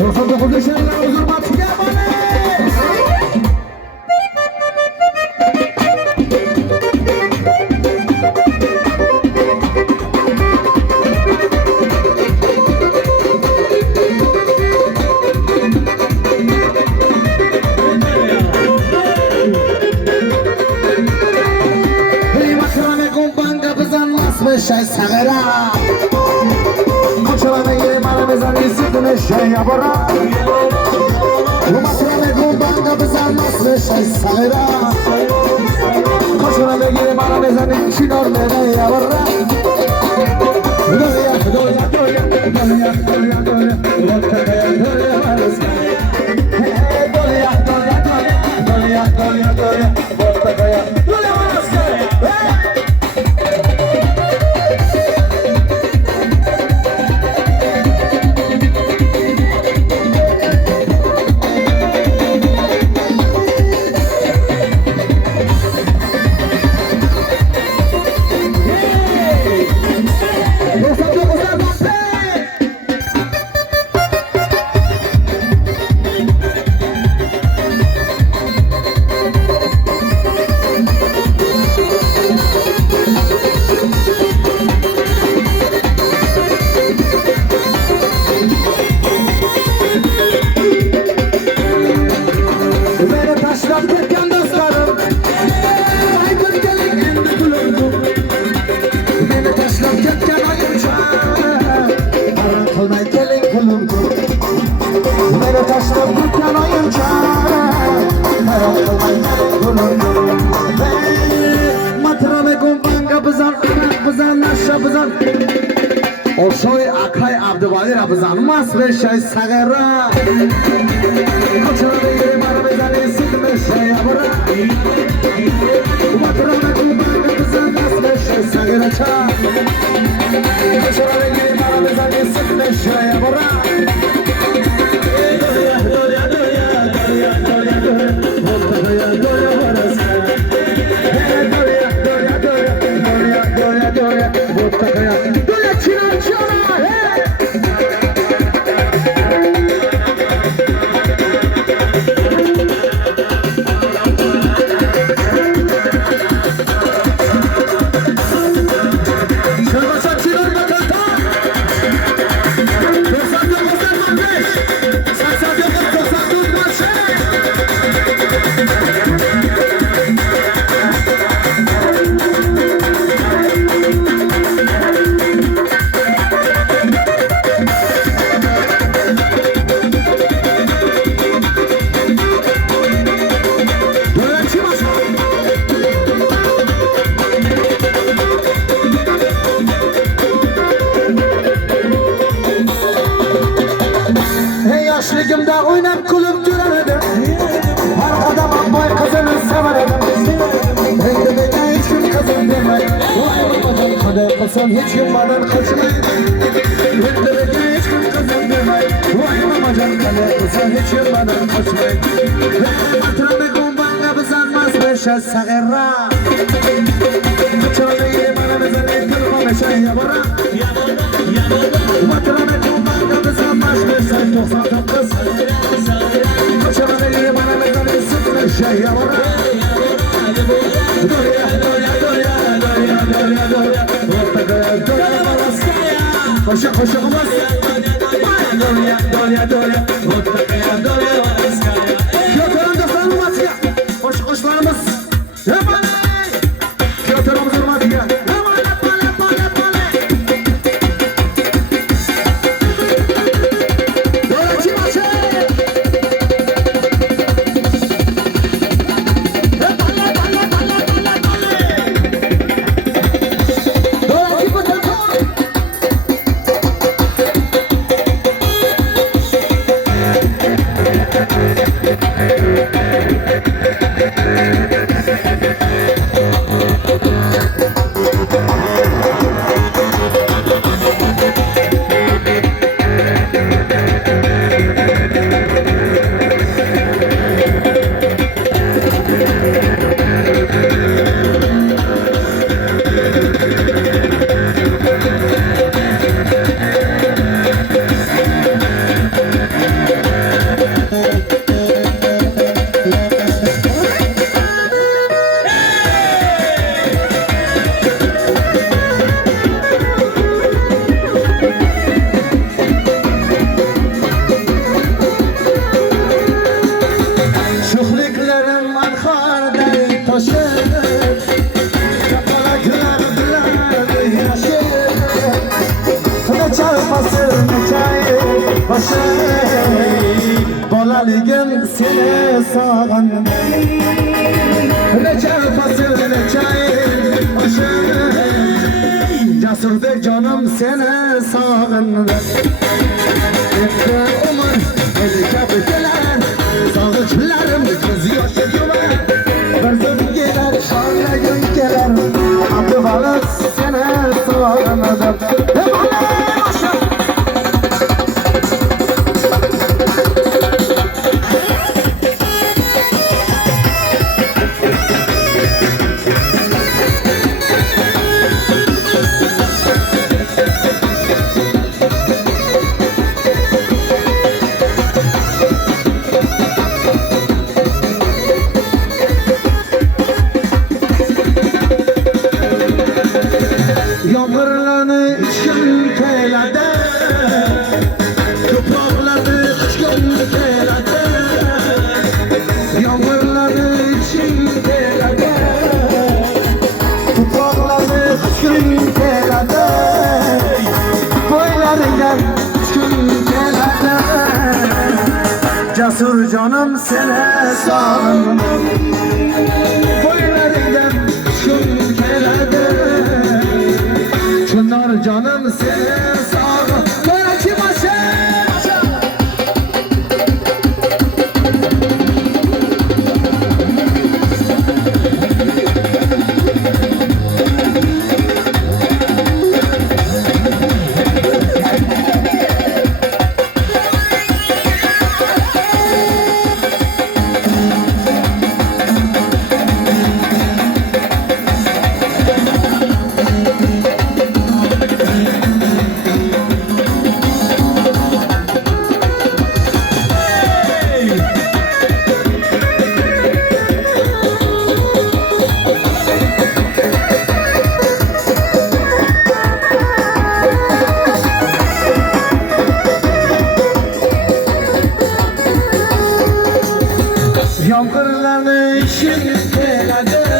Do'stlar xudishlar hurmatiga mana. Shay sagara Koçalana yere bana mezan isitine şey yapara Umasrame kumbanga bizanmaz ve shay sagara Koçalana yere bana mezan içinor nene yapara Doya doya doya doya doya doya Vakaya doya varıskaya Doya doya doya doya doya doya Vakaya doya varıskaya Osoy Akay Abdüvalir abızanmaz ve şey sagara Koçana yere bana bezani sıkma şey yapara Umatrana kumbanga abızanmaz ve şey sagara ça Koçana yere bana bezani sıkma şey yapara Doya doya doya doya doya doya Doya doya varasa Doya doya doya doya doya doya Doya Yaşlığımda oynab kulüp düremedim Her adama boy kızını severim Endi bana hiç kim kızım demey Vay babacım kadar kılsam hiç kim bana kaçmay Endi bana hiç kim kızım demey Vay babacım kadar kılsam hiç kim bana kaçmay Hatırımı kumbanga bizanmaz beşe sagara Kıçarını yere bana bezene kırma beşe yabara Hatırımı kumbanga bizanmaz beşe 99 Koçana yere bana mezan sıkma şey yapara Doya doya doya doya doya doya Vakaya doya varıskaya Koşa koşa kumaz Doya doya doya Vakaya doya varıskaya Kyoto'nun dostlarımız maçıya Koş koşlarımız Yapalım Kyoto'nun maçıya sevdaligim seni sağın Reçe fasıl reçeyin başını Cesurdur canım seni sağın Etti umur elike bükülen Sağıçlarım göz yaşı güven Verzim gelir şanla gün gelir Abdü balık seni sağın Yağmurlarını içkin kelede Topraqları içkin kelede Yağmurları içkin kelede Topraqları içkin kelede Boylarından içkin kelede Cesur canım sene sağın Boylarından içkin kelede Çınar canım seni sağ Böyle ki başa Yağmurlarını içim kelede